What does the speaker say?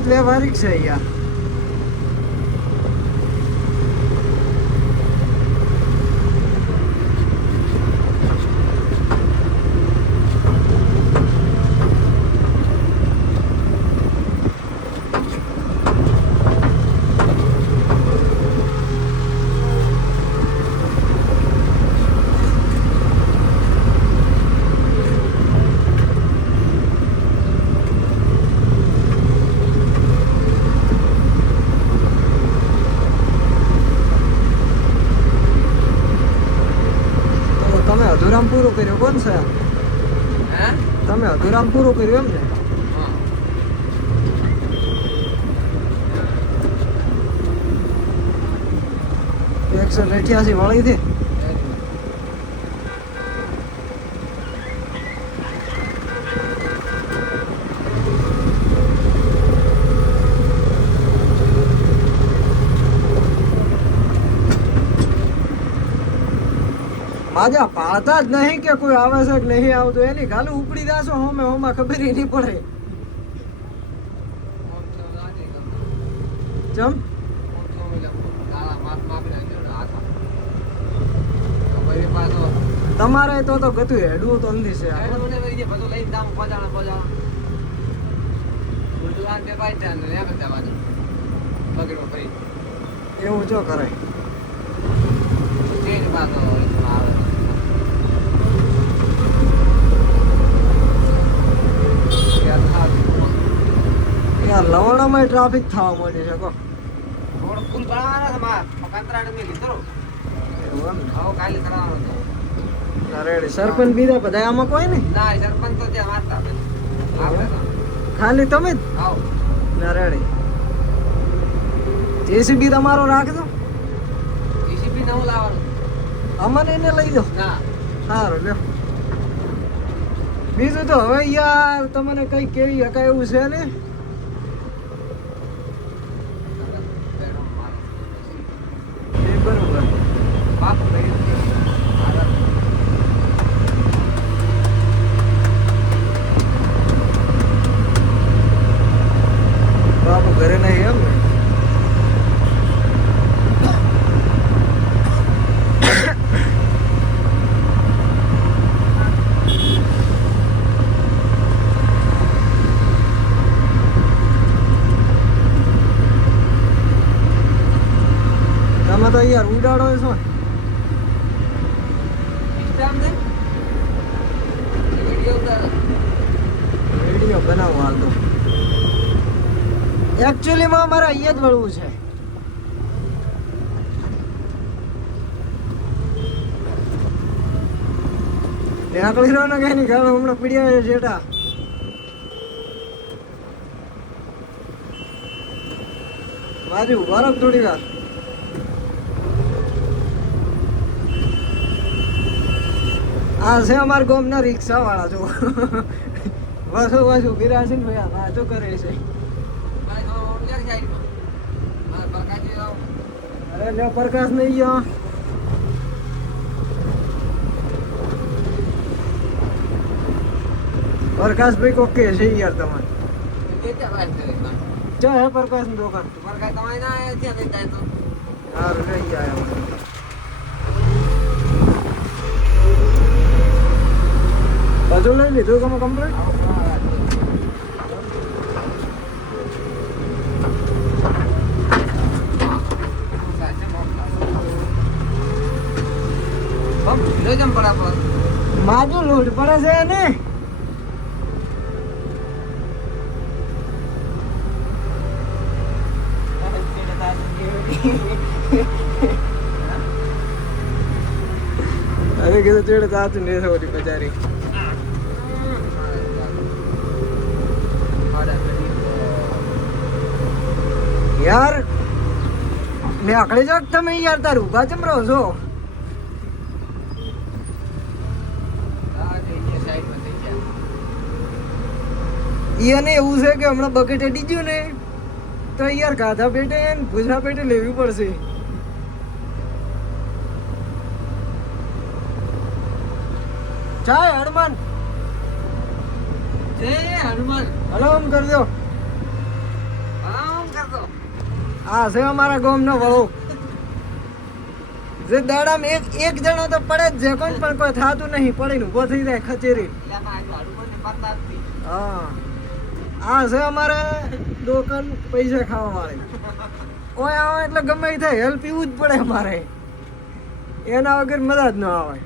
વાત વ્યવહારિક છે યાર. અધુરામ પૂરું કર્યું કોણ છે? તમે અધુરામ પૂરું કર્યું એમ ને? 188 વાળી હતી. માજા પાડતા જ નહીં કે કોઈ આવે છે કે નહીં આવતું, એની ખાલી ઉપડી જાશો હોમે હોમાં ખબર નહીં પડે. ચમ તમારે તો ગતું હેડવું તો નથી છે. એવું જો કરાય. યાર લવાણામાં ટ્રાફિક થવા માંડી છે. રોડ ફૂલ બનાવવાના છે માં કંત્રાટ મે લીધો. એવું એમ આવો કાલે કરાવવાનો છે. રેડી. સરપંચ બીજા બધા આમાં કોઈ નહીં? ના સરપંચ તો ત્યાં વાંચતા આપણે ખાલી તમે જ? આવો ના રેડી. જેસીબી તમારો રાખજો. જેસીબી નવું લાવવાનું. અમને એને લઈ દો. ના સારું લ્યો. બીજું તો હવે યાર તમને કઈ કેવી હકાય એવું છે ને? બરોબર. બાપુ ઘરે નહીં એમ ને? તમે તો યાર ઉડાડો છો. વિડીયો બનાવો હાલ તો. એકચ્યુઅલીમાં મારે અહીંયા જ વળવું છે. નીકળી રહ્યો ને કઈ નહીં ગાળો હમણાં પીડ્યા છે જેટા. બાજુ ઉભા રહો થોડી વાર. આ છે અમારા ગામના રિક્ષા વાળા છો. વાસુ બિરાશે ને ભાઈ વાંચો કરે છે. અરે લે પ્રકાશ નહીં ગયો. પ્રકાશભાઈ કોક કે છે યાર તમારે? ચા હે પ્રકાશ ની દુકાન? પ્રકાશ તમારે ના ત્યાં તો સારું રહી જાય. બધું લઈ લીધું તમે કમ્પ્લીટ? માજુ લોટ પડે છે ને. અરે કીધું ચેડે તાતું ને થોડી બચારી. યાર મેં આકડે જાક તમે યાર તાર ઉભા ચમ રહો છો? એને એવું છે કે હમણાં બકેટ અડી ગયું ને તો યાર ગાધા પેટે ભૂસા પેટે લેવી પડશે. ચાય હનુમાન જય હનુમાન હલો આમ કરી દો. આ છે અમારા ગામનો વળો. જે દાડામાં એક જણો તો પડે જ છે, કોણ પણ કોઈ થાતું નહીં, પડીને ઊભો થઈ જાય ખચેરી. હા, આ છે અમારે દુકાન પૈસા ખાવા વાળી. કોઈ આવે એટલે ગમે એ થાય, હેલ્પ પીવું જ પડે અમારે, એના વગર મજા જ ન આવે.